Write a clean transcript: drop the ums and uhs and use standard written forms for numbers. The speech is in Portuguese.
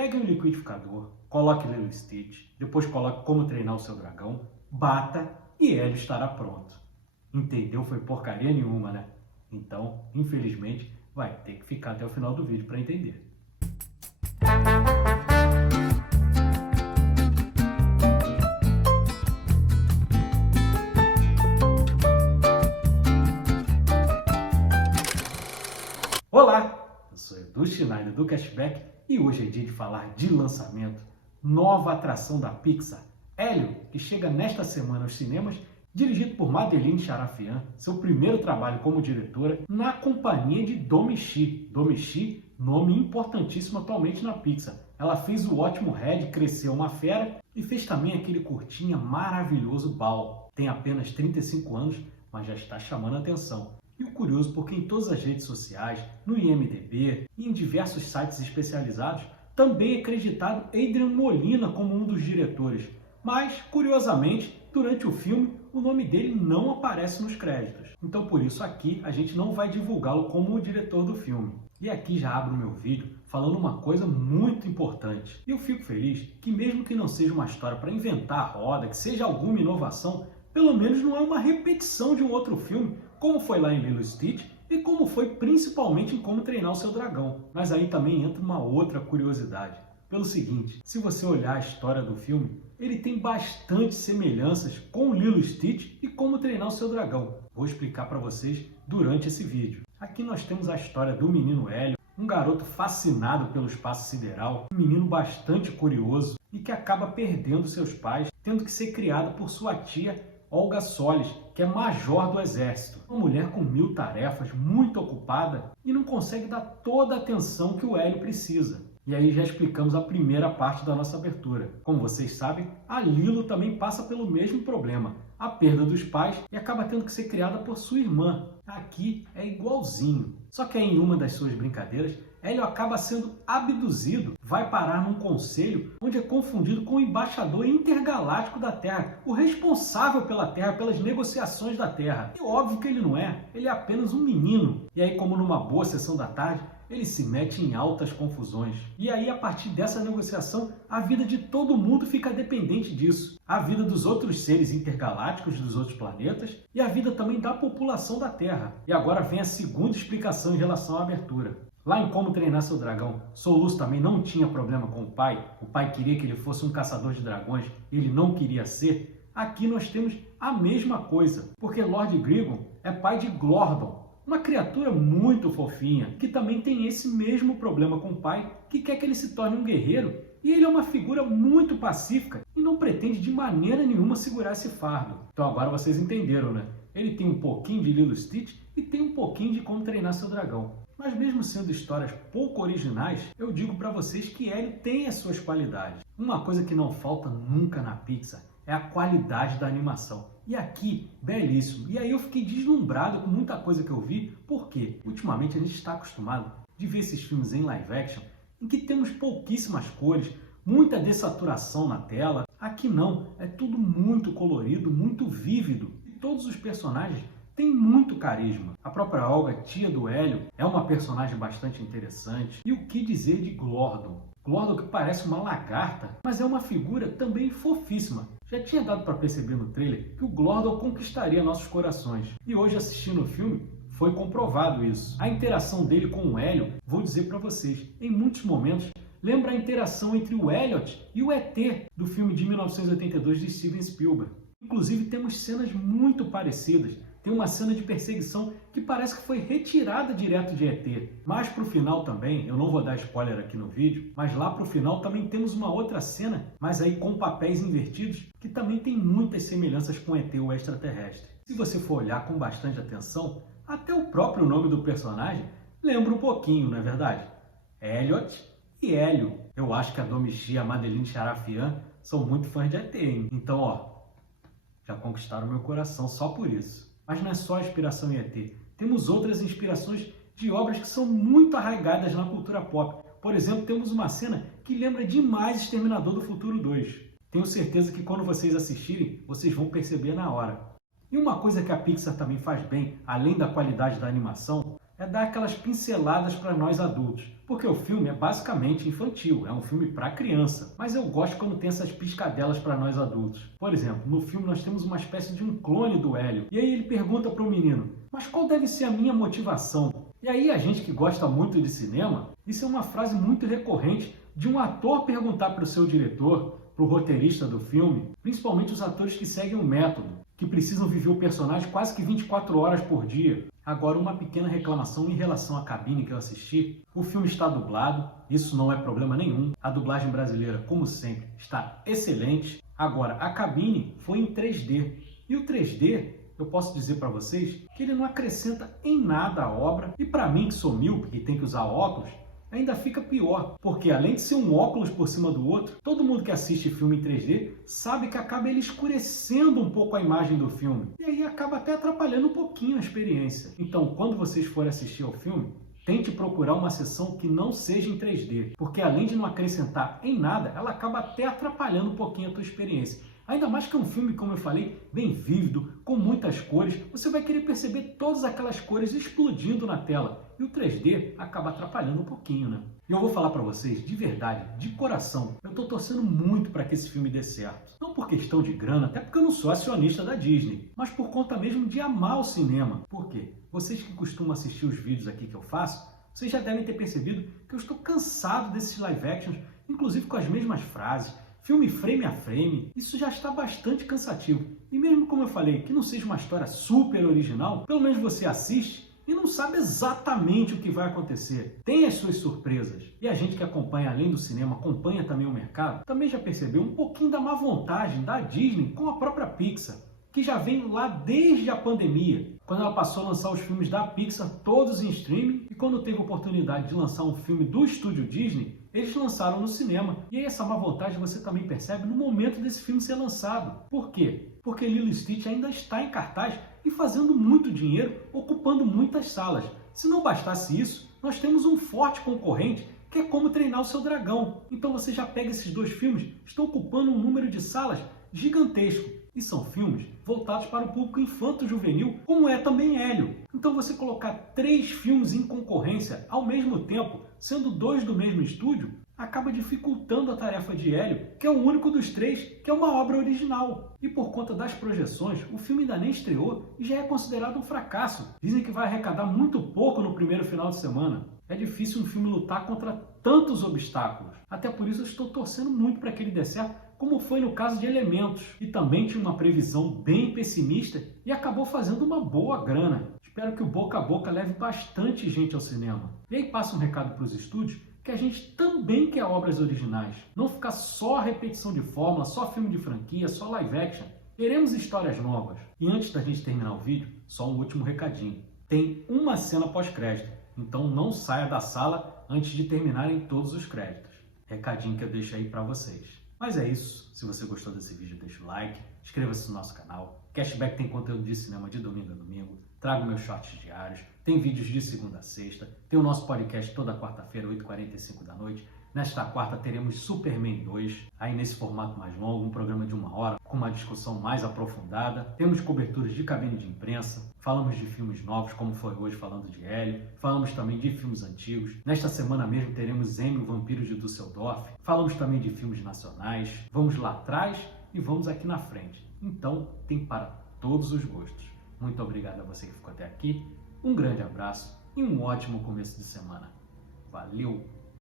Pegue um liquidificador, coloque Lilo e Stitch, depois coloque Como Treinar o Seu Dragão, bata e Hélio estará pronto. Entendeu? Foi porcaria nenhuma, né? Então, infelizmente, vai ter que ficar até o final do vídeo para entender. Olá, eu sou Edu Schneider do Cashback e hoje é dia de falar de lançamento. Nova atração da Pixar, Hélio, que chega nesta semana aos cinemas, dirigido por Madeline Charafian, seu primeiro trabalho como diretora, na companhia de Domee Shi. Domee Shi, nome importantíssimo atualmente na Pixar. Ela fez o ótimo Red, Cresceu uma Fera e fez também aquele curtinha maravilhoso Bao. Tem apenas 35 anos, mas já está chamando a atenção. E o curioso, porque em todas as redes sociais, no IMDb e em diversos sites especializados, também é acreditado Adrian Molina como um dos diretores. Mas, curiosamente, durante o filme, o nome dele não aparece nos créditos. Então, por isso, aqui a gente não vai divulgá-lo como o diretor do filme. E aqui já abro o meu vídeo falando uma coisa muito importante. E eu fico feliz que, mesmo que não seja uma história para inventar a roda, que seja alguma inovação, pelo menos não é uma repetição de um outro filme, como foi lá em Lilo e Stitch e como foi principalmente em Como Treinar o Seu Dragão. Mas aí também entra uma outra curiosidade. Pelo seguinte, se você olhar a história do filme, ele tem bastante semelhanças com Lilo e Stitch e Como Treinar o Seu Dragão. Vou explicar para vocês durante esse vídeo. Aqui nós temos a história do menino Hélio, um garoto fascinado pelo espaço sideral, um menino bastante curioso e que acaba perdendo seus pais, tendo que ser criado por sua tia Olga Solis, que é major do exército. Uma mulher com 1000 tarefas, muito ocupada e não consegue dar toda a atenção que o Hélio precisa. E aí já explicamos a primeira parte da nossa abertura. Como vocês sabem, a Lilo também passa pelo mesmo problema, a perda dos pais, e acaba tendo que ser criada por sua irmã. Aqui é igualzinho. Só que aí, em uma das suas brincadeiras, Hélio acaba sendo abduzido, vai parar num conselho onde é confundido com o embaixador intergaláctico da Terra, o responsável pela Terra, pelas negociações da Terra. E óbvio que ele não é, ele é apenas um menino. E aí, como numa boa sessão da tarde, ele se mete em altas confusões. E aí, a partir dessa negociação, a vida de todo mundo fica dependente disso. A vida dos outros seres intergalácticos dos outros planetas e a vida também da população da Terra. E agora vem a segunda explicação em relação à abertura. Lá em Como Treinar Seu Dragão, Solus também não tinha problema com o pai queria que ele fosse um caçador de dragões e ele não queria ser. Aqui nós temos a mesma coisa, porque Lord Grigon é pai de Glordon, uma criatura muito fofinha, que também tem esse mesmo problema com o pai, que quer que ele se torne um guerreiro, e ele é uma figura muito pacífica e não pretende de maneira nenhuma segurar esse fardo. Então agora vocês entenderam, né? Ele tem um pouquinho de Lilo e Stitch e tem um pouquinho de Como Treinar Seu Dragão. Mas mesmo sendo histórias pouco originais, eu digo para vocês que Hélio tem as suas qualidades. Uma coisa que não falta nunca na Pixar é a qualidade da animação. E aqui, belíssimo. E aí eu fiquei deslumbrado com muita coisa que eu vi, porque ultimamente a gente está acostumado de ver esses filmes em live action, em que temos pouquíssimas cores, muita dessaturação na tela. Aqui não, é tudo muito colorido, muito vívido. E todos os personagens tem muito carisma. A própria Olga, tia do Hélio, é uma personagem bastante interessante. E o que dizer de Glordon? Glordon que parece uma lagarta, mas é uma figura também fofíssima. Já tinha dado para perceber no trailer que o Glordon conquistaria nossos corações. E hoje, assistindo o filme, foi comprovado isso. A interação dele com o Hélio, vou dizer para vocês, em muitos momentos, lembra a interação entre o Elliot e o ET do filme de 1982 de Steven Spielberg. Inclusive, temos cenas muito parecidas. Tem uma cena de perseguição que parece que foi retirada direto de ET. Mas pro final também, eu não vou dar spoiler aqui no vídeo, mas lá pro final também temos uma outra cena, mas aí com papéis invertidos, que também tem muitas semelhanças com ET, o extraterrestre. Se você for olhar com bastante atenção, até o próprio nome do personagem lembra um pouquinho, não é verdade? Elliot e Hélio. Eu acho que a Domee Shi e a Madeline Charafian são muito fãs de ET, hein? Então, já conquistaram meu coração só por isso. Mas não é só inspiração em ET. Temos outras inspirações de obras que são muito arraigadas na cultura pop. Por exemplo, temos uma cena que lembra demais Exterminador do Futuro 2. Tenho certeza que quando vocês assistirem, vocês vão perceber na hora. E uma coisa que a Pixar também faz bem, além da qualidade da animação, é dar aquelas pinceladas para nós adultos, porque o filme é basicamente infantil, é um filme para criança, mas eu gosto quando tem essas piscadelas para nós adultos. Por exemplo, no filme nós temos uma espécie de um clone do Hélio, e aí ele pergunta para o menino, mas qual deve ser a minha motivação? E aí a gente que gosta muito de cinema, isso é uma frase muito recorrente de um ator perguntar para o seu diretor, para o roteirista do filme, principalmente os atores que seguem o método, que precisam viver o personagem quase que 24 horas por dia. Agora, uma pequena reclamação em relação à cabine que eu assisti. O filme está dublado, isso não é problema nenhum. A dublagem brasileira, como sempre, está excelente. Agora, a cabine foi em 3D. E o 3D, eu posso dizer para vocês que ele não acrescenta em nada à obra. E para mim, que sou míope e tem que usar óculos, ainda fica pior, porque além de ser um óculos por cima do outro, todo mundo que assiste filme em 3D sabe que acaba ele escurecendo um pouco a imagem do filme. E aí acaba até atrapalhando um pouquinho a experiência. Então, quando vocês forem assistir ao filme, tente procurar uma sessão que não seja em 3D, porque além de não acrescentar em nada, ela acaba até atrapalhando um pouquinho a tua experiência. Ainda mais que é um filme, como eu falei, bem vívido, com muitas cores, você vai querer perceber todas aquelas cores explodindo na tela. E o 3D acaba atrapalhando um pouquinho, né? E eu vou falar para vocês, de verdade, de coração, eu tô torcendo muito para que esse filme dê certo. Não por questão de grana, até porque eu não sou acionista da Disney, mas por conta mesmo de amar o cinema. Por quê? Vocês que costumam assistir os vídeos aqui que eu faço, vocês já devem ter percebido que eu estou cansado desses live actions, inclusive com as mesmas frases, filme frame a frame, isso já está bastante cansativo. E mesmo como eu falei, que não seja uma história super original, pelo menos você assiste e não sabe exatamente o que vai acontecer. Tem as suas surpresas. E a gente que acompanha além do cinema, acompanha também o mercado, também já percebeu um pouquinho da má vontade da Disney com a própria Pixar, que já vem lá desde a pandemia, quando ela passou a lançar os filmes da Pixar todos em streaming, e quando teve a oportunidade de lançar um filme do estúdio Disney, eles lançaram no cinema. E aí essa má vontade você também percebe no momento desse filme ser lançado. Por quê? Porque Lilo e Stitch ainda está em cartaz e fazendo muito dinheiro, ocupando muitas salas. Se não bastasse isso, nós temos um forte concorrente que é Como Treinar o Seu Dragão. Então você já pega esses dois filmes, estão ocupando um número de salas gigantesco. E são filmes voltados para o público infanto-juvenil, como é também Hélio. Então você colocar 3 filmes em concorrência ao mesmo tempo, sendo 2 do mesmo estúdio, acaba dificultando a tarefa de Hélio, que é o único dos 3 que é uma obra original. E por conta das projeções, o filme ainda nem estreou e já é considerado um fracasso. Dizem que vai arrecadar muito pouco no primeiro final de semana. É difícil um filme lutar contra tantos obstáculos. Até por isso eu estou torcendo muito para que ele dê certo, como foi no caso de Elementos, e também tinha uma previsão bem pessimista e acabou fazendo uma boa grana. Espero que o boca a boca leve bastante gente ao cinema. E aí passa um recado para os estúdios que a gente também quer obras originais. Não ficar só repetição de fórmula, só filme de franquia, só live action. Queremos histórias novas. E antes da gente terminar o vídeo, só um último recadinho. Tem uma cena pós-crédito, então não saia da sala antes de terminarem todos os créditos. Recadinho que eu deixo aí para vocês. Mas é isso. Se você gostou desse vídeo, deixa o like, inscreva-se no nosso canal. Cashback tem conteúdo de cinema de domingo a domingo. Trago meus shorts diários. Tem vídeos de segunda a sexta. Tem o nosso podcast toda quarta-feira, 8h45 da noite. Nesta quarta teremos Superman 2, aí nesse formato mais longo, um programa de 1 hora, com uma discussão mais aprofundada. Temos coberturas de cabine de imprensa, falamos de filmes novos, como foi hoje falando de Hélio, falamos também de filmes antigos. Nesta semana mesmo teremos Emmy, o Vampiro de Düsseldorf, falamos também de filmes nacionais, vamos lá atrás e vamos aqui na frente. Então tem para todos os gostos. Muito obrigado a você que ficou até aqui, um grande abraço e um ótimo começo de semana. Valeu!